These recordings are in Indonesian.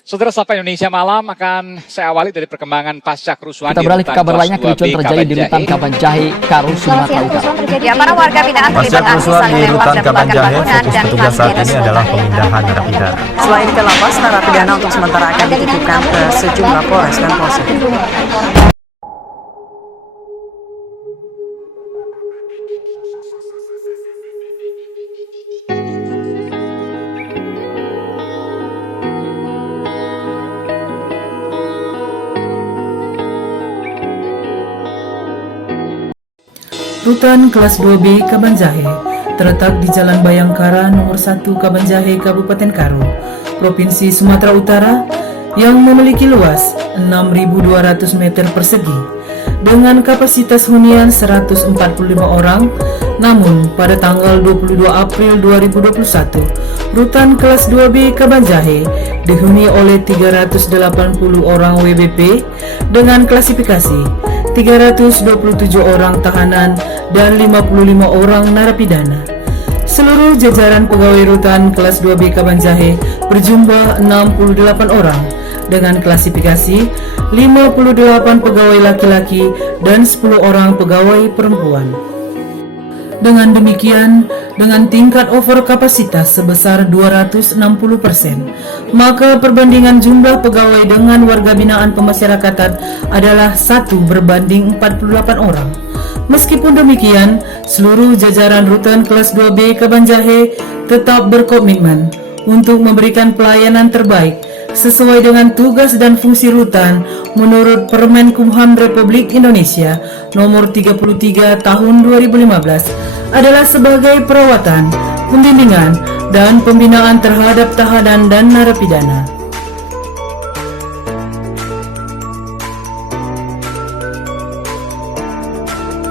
Saudara Sapa Indonesia Malam akan saya awali dari perkembangan pasca kerusuhan. Kita beralih ke kabar lainnya, kericuan terjadi di rutan Kabanjahe, Karo, Sumatera Utara. Ya, para warga binaan terlibat aksi saling lempar dan membakar bangunan dan petugas saat ini adalah pemindahan narapidana. Selain ke lapas, narapidana untuk sementara akan dititipkan ke sejumlah polres dan polsek. Rutan kelas 2B Kabanjahe terletak di Jalan Bayangkara nomor 1 Kabanjahe, Kabupaten Karo, Provinsi Sumatera Utara yang memiliki luas 6.200 meter persegi dengan kapasitas hunian 145 orang. Namun pada tanggal 22 April 2021, Rutan kelas 2B Kabanjahe dihuni oleh 380 orang WBP dengan klasifikasi 327 orang tahanan dan 55 orang narapidana. Seluruh jajaran pegawai rutan kelas 2B Kabanjahe berjumlah 68 orang dengan klasifikasi 58 pegawai laki-laki dan 10 orang pegawai perempuan. Dengan demikian, dengan tingkat over kapasitas sebesar 260%, maka perbandingan jumlah pegawai dengan warga binaan pemasyarakatan adalah 1 berbanding 48 orang. Meskipun demikian, seluruh jajaran rutan kelas 2B Kabanjahe tetap berkomitmen untuk memberikan pelayanan terbaik sesuai dengan tugas dan fungsi rutan menurut Permen Kumham Republik Indonesia nomor 33 tahun 2015 adalah sebagai perawatan, pembimbingan, dan pembinaan terhadap tahanan dan narapidana.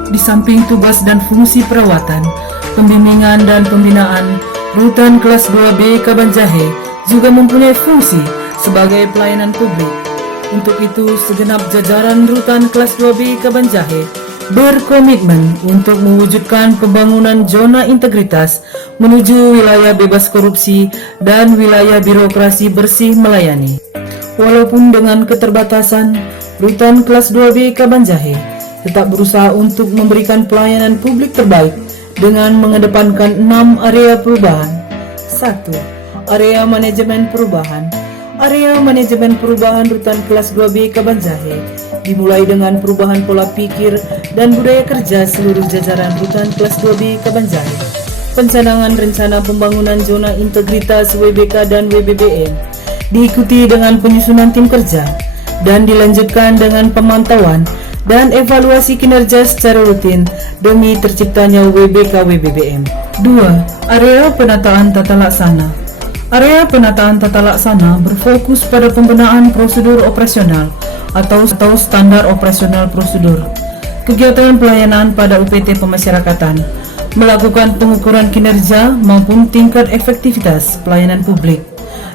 Di samping tugas dan fungsi perawatan, pembimbingan, dan pembinaan, rutan kelas 2B Kabanjahe juga mempunyai fungsi sebagai pelayanan publik. Untuk itu, segenap jajaran rutan kelas 2B Kabanjahe berkomitmen untuk mewujudkan pembangunan zona integritas menuju wilayah bebas korupsi dan wilayah birokrasi bersih melayani. Walaupun dengan keterbatasan, rutan kelas 2B Kabanjahe tetap berusaha untuk memberikan pelayanan publik terbaik dengan mengedepankan 6 area perubahan. 1. Area manajemen perubahan. Area manajemen perubahan rutan kelas 2B Kabanjahe dimulai dengan perubahan pola pikir dan budaya kerja seluruh jajaran rutan kelas 2B Kabanjahe. Pencanangan rencana pembangunan zona integritas WBK dan WBBN diikuti dengan penyusunan tim kerja dan dilanjutkan dengan pemantauan dan evaluasi kinerja secara rutin demi terciptanya WBK WBBM. 2. Area penataan tata laksana. Area penataan tata laksana berfokus pada pembenahan prosedur operasional atau standar operasional prosedur, kegiatan pelayanan pada UPT pemasyarakatan, melakukan pengukuran kinerja maupun tingkat efektivitas pelayanan publik,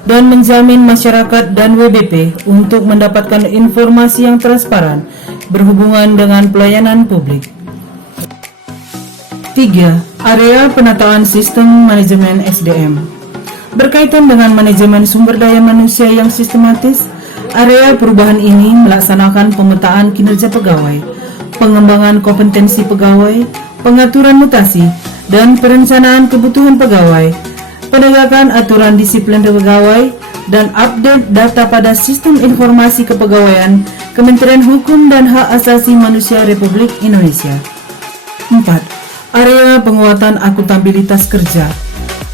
dan menjamin masyarakat dan WBP untuk mendapatkan informasi yang transparan berhubungan dengan pelayanan publik. 3. Area penataan sistem manajemen SDM. Berkaitan dengan manajemen sumber daya manusia yang sistematis, area perubahan ini melaksanakan pemetaan kinerja pegawai, pengembangan kompetensi pegawai, pengaturan mutasi, dan perencanaan kebutuhan pegawai, penegakan aturan disiplin pegawai, dan update data pada Sistem Informasi Kepegawaian Kementerian Hukum dan Hak Asasi Manusia Republik Indonesia. 4. Area penguatan akuntabilitas kerja.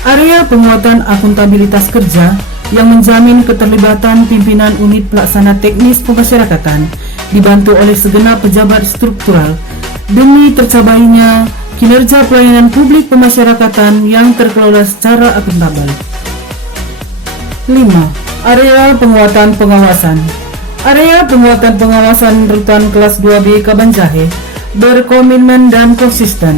Area penguatan akuntabilitas kerja yang menjamin keterlibatan pimpinan unit pelaksana teknis pemasyarakatan dibantu oleh segenap pejabat struktural demi tercapainya kinerja pelayanan publik pemasyarakatan yang terkelola secara akuntabel. 5. Area penguatan pengawasan. Area penguatan pengawasan rutan kelas 2B Kabanjahe berkomitmen dan konsisten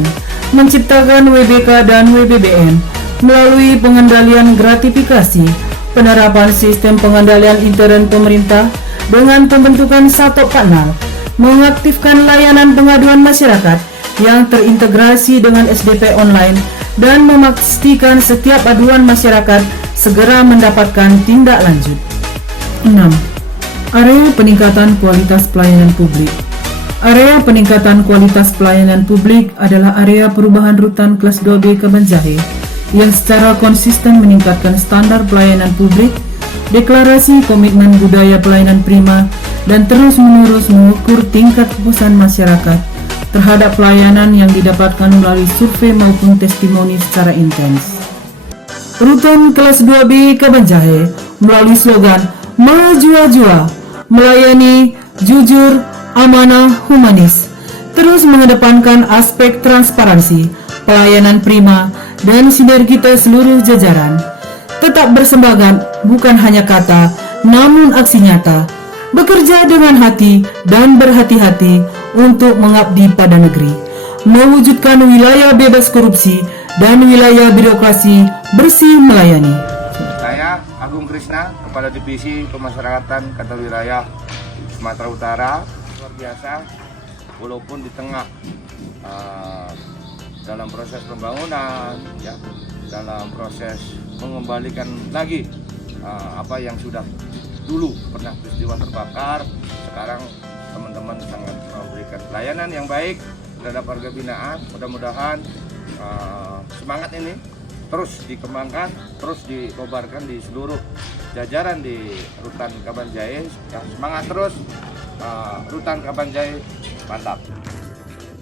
menciptakan WBK dan WBBN melalui pengendalian gratifikasi, penerapan sistem pengendalian intern pemerintah dengan pembentukan Satok Panal, mengaktifkan layanan pengaduan masyarakat yang terintegrasi dengan SDP online, dan memastikan setiap aduan masyarakat segera mendapatkan tindak lanjut. 6. Area peningkatan kualitas pelayanan publik. Area peningkatan kualitas pelayanan publik adalah area perubahan rutan kelas 2B Kabanjahe yang secara konsisten meningkatkan standar pelayanan publik, deklarasi komitmen budaya pelayanan prima, dan terus-menerus mengukur tingkat kepuasan masyarakat terhadap pelayanan yang didapatkan melalui survei maupun testimoni secara intens. Rutan kelas 2B Kabanjahe melalui slogan Maju-Jua, melayani, jujur, amanah, humanis, terus mengedepankan aspek transparansi, pelayanan prima, dan sinergitas seluruh jajaran. Tetap bersemangat bukan hanya kata, namun aksi nyata. Bekerja dengan hati dan berhati-hati untuk mengabdi pada negeri, mewujudkan wilayah bebas korupsi dan wilayah birokrasi bersih melayani. Saya Agung Krisna, Kepala Divisi Pemasyarakatan Kantor Wilayah Sumatera Utara. Luar biasa, walaupun di tengah dalam proses pembangunan, ya, dalam proses mengembalikan lagi apa yang sudah dulu pernah peristiwa terbakar, sekarang teman-teman sangat memberikan pelayanan yang baik terhadap warga binaan. Mudah-mudahan semangat ini terus dikembangkan, terus dikobarkan di seluruh jajaran di Rutan Kabanjahe. Ya, semangat terus, Rutan Kabanjahe, mantap.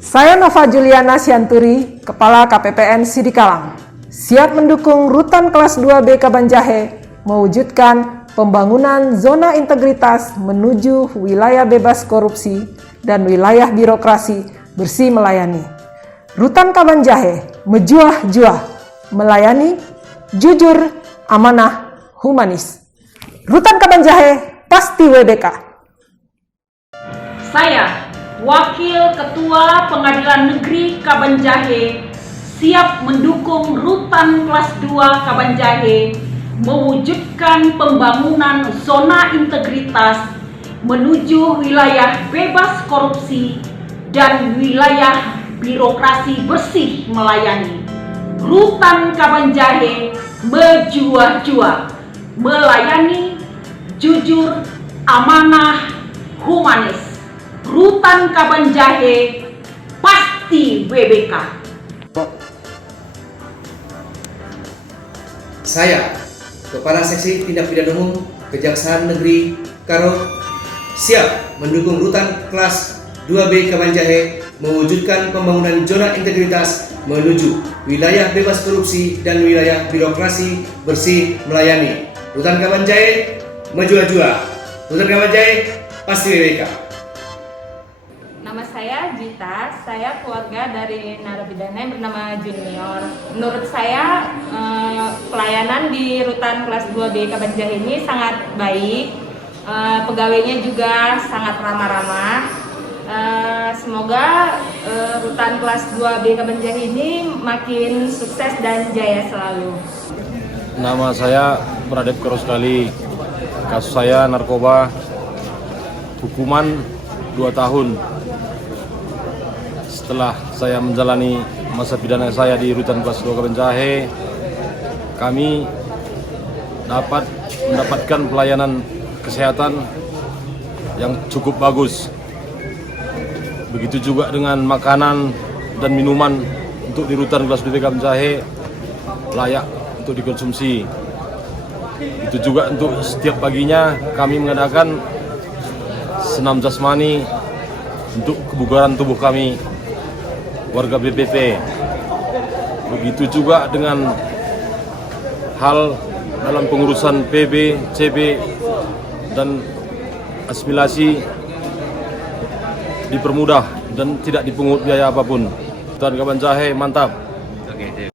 Saya Nova Juliana Sianturi, Kepala KPPN Sidikalang, siap mendukung Rutan kelas 2B Kabanjahe mewujudkan pembangunan zona integritas menuju wilayah bebas korupsi dan wilayah birokrasi bersih melayani. Rutan Kabanjahe, Mejuah-juah, melayani, jujur, amanah, humanis. Rutan Kabanjahe, pasti WBK. Saya, Wakil Ketua Pengadilan Negeri Kabanjahe, siap mendukung Rutan kelas 2 Kabanjahe mewujudkan pembangunan zona integritas menuju wilayah bebas korupsi dan wilayah birokrasi bersih melayani. Rutan Kabanjahe, Mejuah-juah, melayani, jujur, amanah, humanis. Rutan Kabanjahe, pasti WBK. Saya, Kepala Seksi Tindak Pidana Umum Kejaksaan Negeri Karo, siap mendukung Rutan kelas 2B Kabanjahe mewujudkan pembangunan zona integritas menuju wilayah bebas korupsi dan wilayah birokrasi bersih melayani. Rutan Kabanjahe, Mejuah-juah. Rutan Kabanjahe, pasti WBK. Nama saya Jita, saya keluarga dari narapidana yang bernama Junior. Menurut saya pelayanan di Rutan kelas 2B Kabanjahe ini sangat baik, pegawainya juga sangat ramah-ramah. Semoga Rutan kelas 2B Kabanjahe ini makin sukses dan jaya selalu. Nama saya Pradep Karoskali, kasus saya narkoba, hukuman 2 tahun. Setelah saya menjalani masa pidana saya di Rutan kelas 2 Kabanjahe, kami dapat mendapatkan pelayanan kesehatan yang cukup bagus. Begitu juga dengan makanan dan minuman untuk di Rutan kelas 2 Kabanjahe layak untuk dikonsumsi. Itu juga untuk setiap paginya kami mengadakan senam jasmani untuk kebugaran tubuh kami warga BPP. Begitu juga dengan hal dalam pengurusan PB, CB, dan asimilasi dipermudah dan tidak dipungut biaya apapun. Rutan Kabanjahe mantap. Oke,